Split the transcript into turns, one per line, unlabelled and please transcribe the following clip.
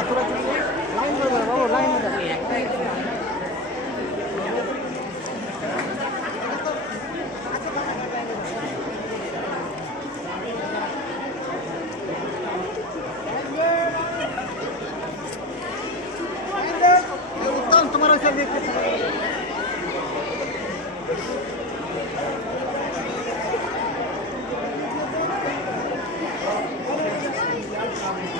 you.